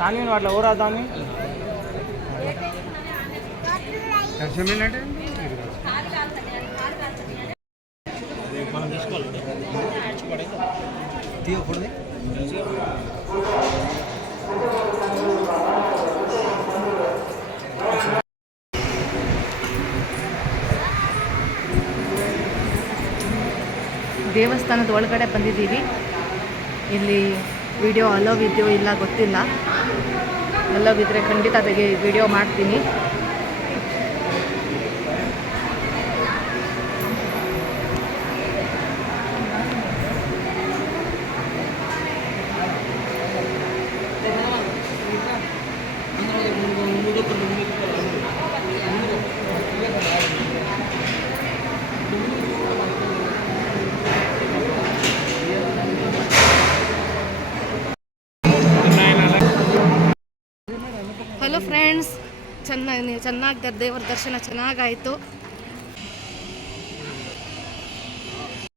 तानी वाटला ओरा तानी మనం తీసుకోవాలి తీయకూడదు ದೇವಸ್ಥಾನದ ಒಳಗಡೆ ಬಂದಿದ್ದೀವಿ. ಇಲ್ಲಿ ವಿಡಿಯೋ ಅಲೋವ್ ಇದೆಯೋ ಇಲ್ಲ ಗೊತ್ತಿಲ್ಲ. ಅಲೋವ್ ಇದ್ದರೆ ಖಂಡಿತ ವಿಡಿಯೋ ಮಾಡ್ತೀನಿ. ಹಲೋ ಫ್ರೆಂಡ್ಸ್, ಚೆನ್ನಾಗಿ ದೇವರ ದರ್ಶನ ಚೆನ್ನಾಗಾಯಿತು.